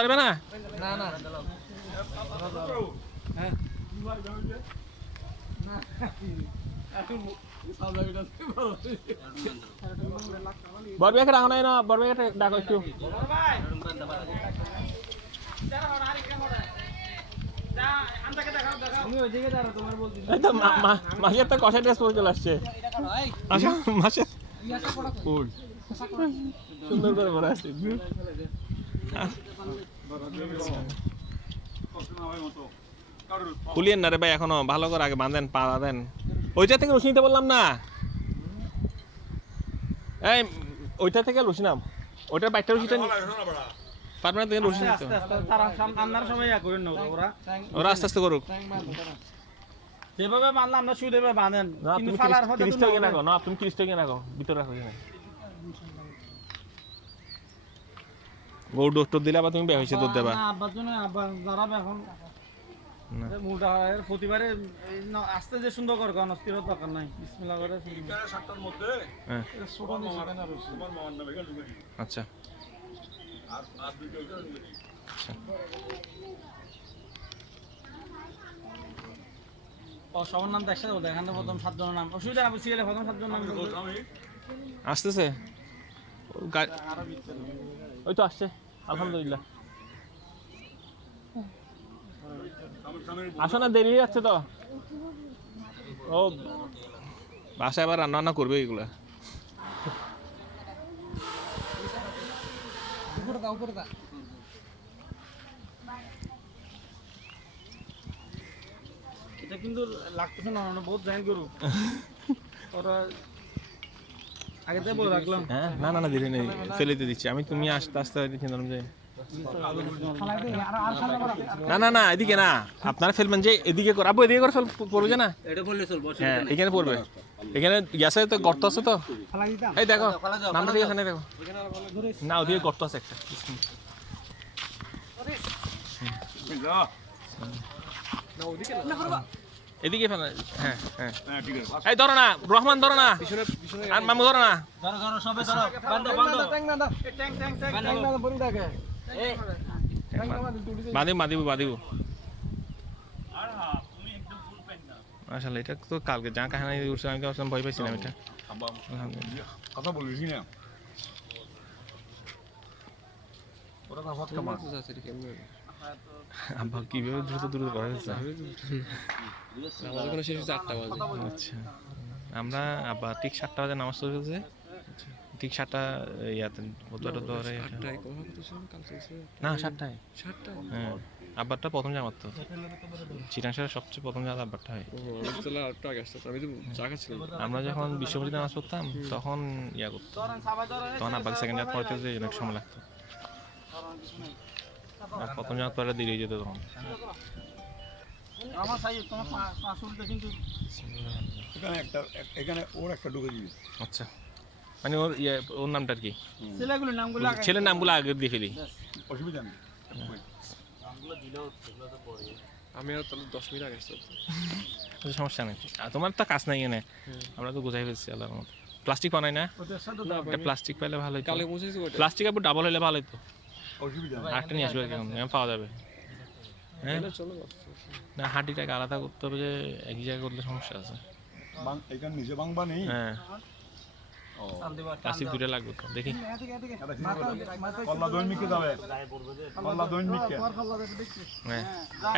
পারবে না না না হ্যাঁ বরবেকে ডাকো নাই না বরবেকে ডাকো একটু মাসের তো কষা ড্রেস পরে চলে আসছে আচ্ছা মাসের সুন্দর করে বলে আসছে খুলিয়েন না রে ভাই এখনো ভালো করে আগে বাঁধেন পা বাঁধেন ওইটা থেকে রশি নিতে বললাম না এই ওইটা থেকে রশি নাম ওইটার বাইকটা রশিটা পারবে না থেকে রশি নিতে ওরা আস্তে আস্তে করুক যেভাবে বাঁধলাম আমরা শুয়ে দেবে বাঁধেন তুমি 30 টাকা না গো না তুমি 30 টাকা না গো ভিতরে রাখো না গৌড় ডক্টর দিলে আবার তুমি বে হইছে দুধ দেবা না আব্বার জন্য আব্বা দাঁড়াবে এখন মুলটা প্রতিবারে আস্তে যে সুন্দর কর কোন অস্থিরতা দরকার নাই বিসমিল্লাহ করে 7টার মধ্যে হ্যাঁ ছোট নিচে কেন রইছে তোমার মামার নামে কেন ঢুকে আচ্ছা আর দুটো ঢুকে আচ্ছা ও সবার নাম দেখছ তো দেখানো প্রথম 7 জনের নাম অসুবিধা হবে সিএলে প্রথম 7 জনের নাম আসতেছে ওই তো আসছে আলহামদুলিল্লাহ আসো না দেরি হয়ে যাচ্ছে তো ও বাসায় আবার রান্না বান্না করবে এগুলা এটা কিন্তু লাগতেছে না বহুত জান করু ওরা আগে থেকে বলে রাখলাম হ্যাঁ না না না দেরি নেই ফেলে দিয়ে দিচ্ছি আমি তুমি আস্তে আস্তে চিন্তা যে না না না এদিকে না আপনারা ফেলবেন যে এদিকে করে আবু এদিকে করে ফেল পড়বে না এটা বললে চলবে হ্যাঁ এখানে পড়বে এখানে গ্যাসে তো গর্ত আছে তো এই দেখো নামটা দিয়ে এখানে দেখো না ওদিকে গর্ত আছে একটা এদিকে ফেল হ্যাঁ হ্যাঁ এই ধরো না রহমান ধরো না আর মামু ধরো না ধরো সবে ধরো বান্ধব বান্ধব ট্যাং না দাও ট্যাং ট্যাং ট্যাং ট্যাং না বড়ি থাকে এই বাঁধিব আর হ্যাঁ তুমি একদম ফুল প্যান্ট না আসলে এটা তো কালকে যা কাহিনী উঠছে আমি তো ভয় পাইছিলাম এটা কথা বলিস না ওরা তো হাত কামা আব্বা কিভাবে দ্রুত দ্রুত করা যাচ্ছে আমাদের কোনো শেষ হচ্ছে 8টা বাজে আচ্ছা আমরা আবার ঠিক 7টা বাজে নামাজ পড়ে ফেলছে ঠিক 7টা ইয়াতে কতটা ধরে 8টায় কথা বলতেছিলাম কাল শেষে না 7টায় হ্যাঁ আব্বারটা প্রথম জামাত তো চিরাংশের সবচেয়ে প্রথম জামাত আব্বারটা হয় চলে 8টা আগে আসতে আমি তো জায়গা ছিল আমরা যখন বিশ্ববিদ্যালয়ে নামাজ পড়তাম তখন ইয়া করতাম তখন আব্বাকে সেকেন্ড জামাত পড়তে যে অনেক সময় লাগতো আর প্রথম জামাত পড়া দেরি হয়ে যেত তখন আমার সাইজ তোমার পাঁচশো কিন্তু এখানে ওর একটা ঢুকে দিবি আচ্ছা মানে ওর নামটা কি ছেলেগুলোর নামগুলো ছেলের নামগুলো আগে দিয়ে ফেলি অসুবিধা নেই আমি আর তাহলে 10 মিনিট আগে আসতে সমস্যা নেই তোমার তো কাজ নাই এনে আমরা তো গোছাই ফেলছি আল্লাহর মতো প্লাস্টিক বানাই না একটা প্লাস্টিক পাইলে ভালো হতো কালে পৌঁছেছি ওটা প্লাস্টিক আবার ডাবল হলে ভালো হতো অসুবিধা আরেকটা নিয়ে আসবে পাওয়া যাবে হ্যাঁ চলো না হাঁটিটাকে আলাদা করতে হবে যে এক জায়গায় করলে সমস্যা আছে এখানে নিচে বাংবা নেই হ্যাঁ প্লাস্টিক দুটো লাগবে তো দেখি কল্লা দৈনিকে যাবে কল্লা দৈনিকে হ্যাঁ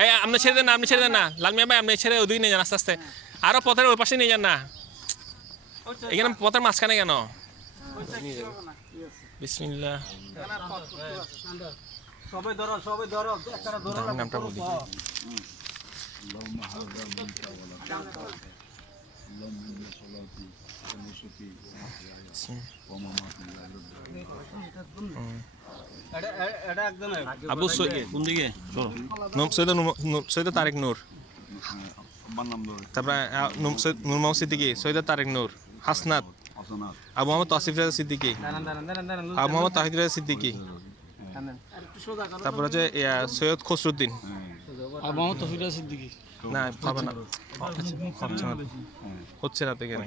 এই আপনি ছেড়ে দেন না লালমিয়া ভাই আপনি ছেড়ে ওদিকে নিয়ে যান আস্তে আস্তে আরো পথের ওই পাশে নিয়ে যান না এখানে পথের মাঝখানে কেন বিসমিল্লাহ সবাই ধরো একটা ধরো নামটা বলি এটা একদম আবু কোন দিকে সৈয়দ তারেক নূর তারপরে নূর মোহাম্মদ সিদ্দিকী সৈয়দ তারেক নূর হাসনাত আবু মোহাম্মদ তাসিফ রাজা সিদ্দিকী আবু মোহাম্মদ তাহিদ রাজা সিদ্দিকী তারপর হচ্ছে সৈয়দ খসরুদ্দিন আর মোহাম্মদ তৌফিক সিদ্দিকী না পাবে না হচ্ছে না তো এখানে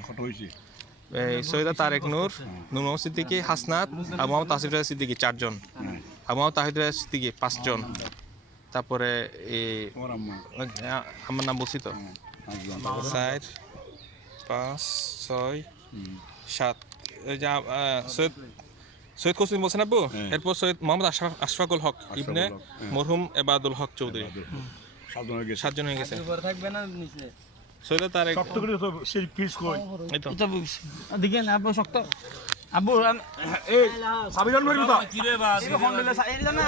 সৈয়দ তারেক নূর নূর মোহাম্মদ সিদ্দিকী হাসনাত আবু মোহাম্মদ তাসিফ রাজা সিদ্দিকী 4 জন আমার তাহিদুর সিদ্দিকী 5 জন, তারপরে এই তোমার আম্মা আমার নাম বলছি তো, পাঁচজন। 4 5 6 7, এই যে সৈয়দ কোসিম বলছেন আব্বু, এরপর সৈয়দ মোহাম্মদ আশফাকুল হক ইবনে হক, হ্যাঁ। মরহুম এবাদুল হক চৌধুরী, 7 জন হয়ে গেছে। 7 জন হয়ে গেছে। উপরে থাকবে না নিচে? সৈয়দ তারেক, সপ্তগুলি তো সেই পিস কই এই তো এটা বুঝছি দেখি না আব্বু শক্ত আব্বু এই সাবিরান মারি কথা হন্ডলে এই না